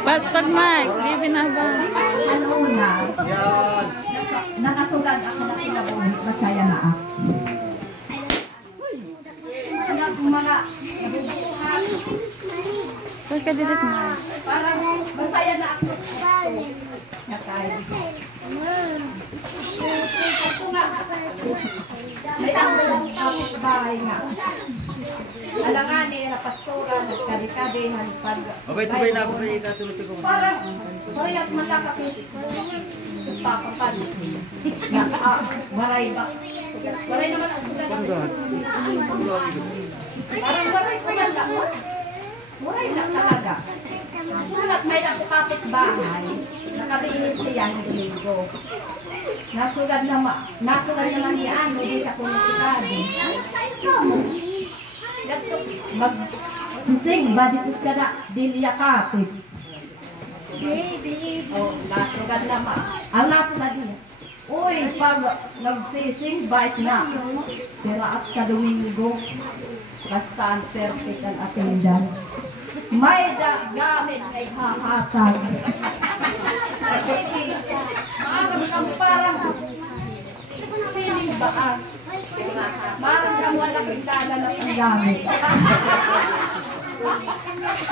Pag Mike, bibinaba. Ano una? Nakasugat ako na kinabuhi. Masaya na ako. Anak mga nabubuhat. Pag kadilit Mike. Parang masaya na ako. Nakaya. Ako nga. May ako bahay nga. Alangan ni Rapastora, nagkadi-kadi, Abay na ako pa ikatulot ko. parang yung matakapit. Papapan. Waray ba? Waray naman ang sugat. Parang waray ko man lang. Waray na talaga. Sulat may nakapit bahay. Nakalinis siya ng linggo. Nasugat naman niya ano, di ka pumisikadi. Ano sa ito? Mag-sing ba dito ka na dilya kapit? Oh, nasugat naman. Ang nasugat niya. Uy, pag nagsising bait na. Pero at ka Domingo, basta ang perfect ang attendance. May gamit ay hahasag. Parang feeling ba ang marang kang walang pintana na ang gamit.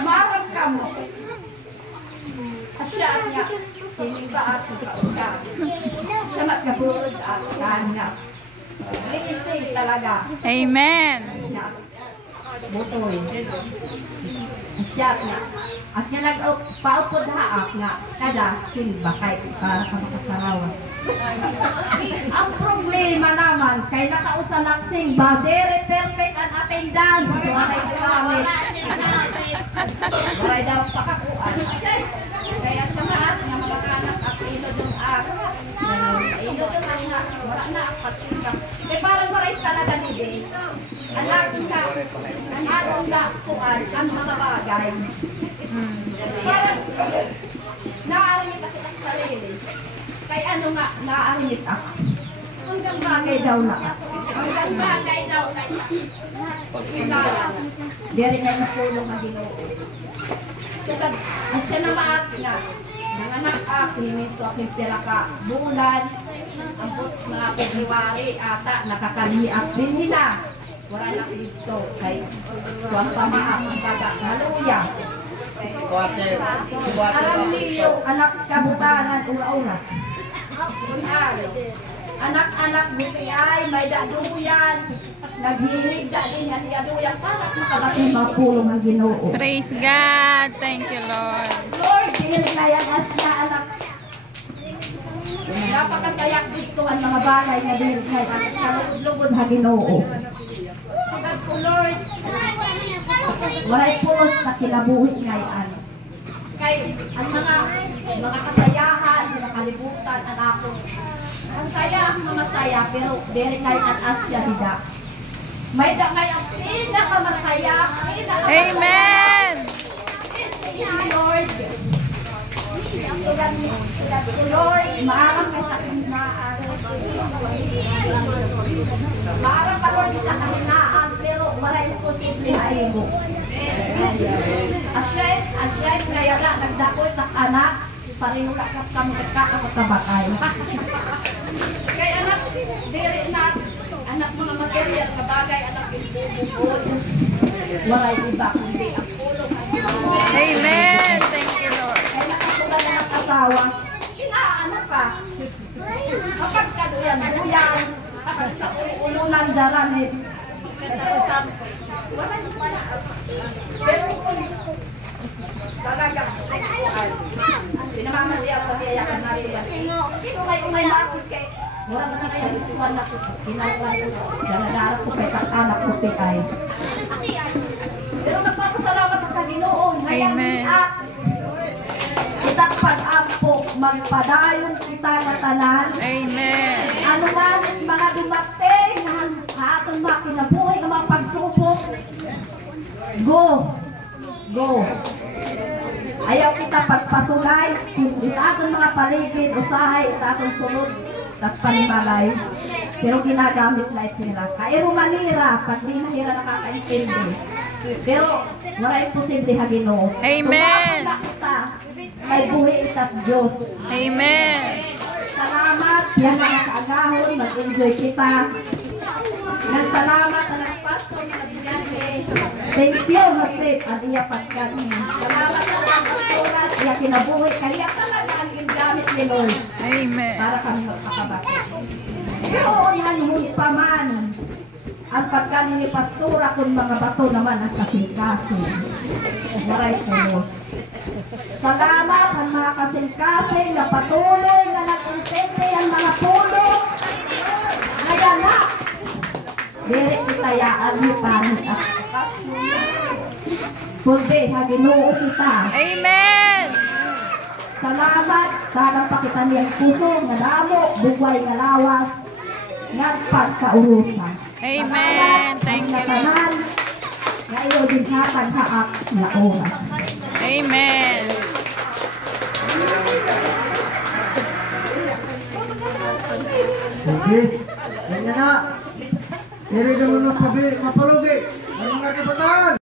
Marang ka mo. Asya nga. Feeling ba ako kausap. Siya magkabulod at kanap. Iising talaga. Amen. Butoy. Asya nga. At nga nagpaupod haak nga. Kada silba kay para ka makasarawan. Ang problema naman kay nakausalak-sing ba very perfect ang attendance. Waray gamit. Waray daw pakakuan. Kaya siya maat nga mga anak at ino yung araw. Ino yung anak. Wala na patika. Eh parang waray talaga ni Dave. Anak ka. Ang atong nakuan ang mga bagay. Parang naaringit ako sa sarili. Kay ano nga, naaringit ako. Hanggang bagay daw na. Hanggang bagay daw na. Ilala. Dere na napulong ang Ginoo. Sugad, asya na maat nga. Nanganak akin, ito aking piraka. Bulan, ang puts mga February, ata, nakakaliak din nila. Wala na dito. Kay, tuwang pamaak ang baga. Haluya. Alam niyo, anak kabutanan, ura-ura. Anak-anak buti ay may daduyan. Naghilig sa din yan daduyan para makabating mapulong ang Ginoo. Praise God. Thank you, Lord. Lord, hindi na yan asya anak. Napakasayak dito ang mga bagay na din sa lugod ang Ginoo. Pagkat ko, Lord, walay pulos na kinabuhi ngayon. Kay ang mga kasayahan, mga kalibutan, ang ako. Ang saya, mga saya, pero very kahit ang asya hida. May damay ang pinakamasaya, Amen! Lord. Lord, maarang ka sa kahinaan. Maarang ka, Lord, sa kahinaan, pero wala yung posible na ego. Asyay, kaya na, nagdakoy sa anak, pareho ka kami kakakabakay. Kaya anak, diri na, anak mga material sa bagay, anak ibubukod. Walay iba, kundi ang pulong. Amen! Thank you, Lord. Kaya nakasulan na ng asawa, inaano ka? Kapag ka doon, buyan, kapag sa ulunan daranit. Pero kung talaga, pinamamali ako, piyayakan natin yan. Kino kayo umay maakot kay, mura na kaya ituwan na ko, kinauwan ko, dala-dala ko kay kakanak ko ay. Pero magpapasalamat ang Panginoon, Amen. Kita pag-ampo, magpadayon kita na tanan. Amen. Ano man, mga dumating, atong mga kinabuhi, ang mga pagsupok, go! Go! Ayaw kita pagpasulay, itong mga paligid, usahay, itong sunod, at panimalay. Pero ginagamit na ito nila. Kairo manira, pag di na hira nakakaintindi. Pero maray posible ha Ginoo. Amen. Kumakanda kita. May buhi itas Diyos. Amen. Salamat. Yan ang nakaagahon. Mag-enjoy kita. Salamat ang nagpastor na nagbigante. Thank you, Matip. Ang iyapat kami. Salamat sa mga pasulat. Iya kinabuhi. Kaya talaga ang gingamit ni Lord. Amen. Para kami magpakabati. Pero yan, ngunit pa man. Ang pagkani ni pastora kung mga bato naman ang kasingkasin. Maray pulos. Salamat ang mga kasingkasin na patuloy na nag-intende ang mga pulo. Ngayon na. Diri kitayaan ni panit at kundi haginoo kita. Amen. Salamat sa pakita niyang puso nga damo, bugway nga lawas, ngagpag kaurusan. Amen. Thank you, Lord. Nga iyo din hatag haak nga oras. Amen. Sige. Ganyan na. Diri ka muna mapalugay.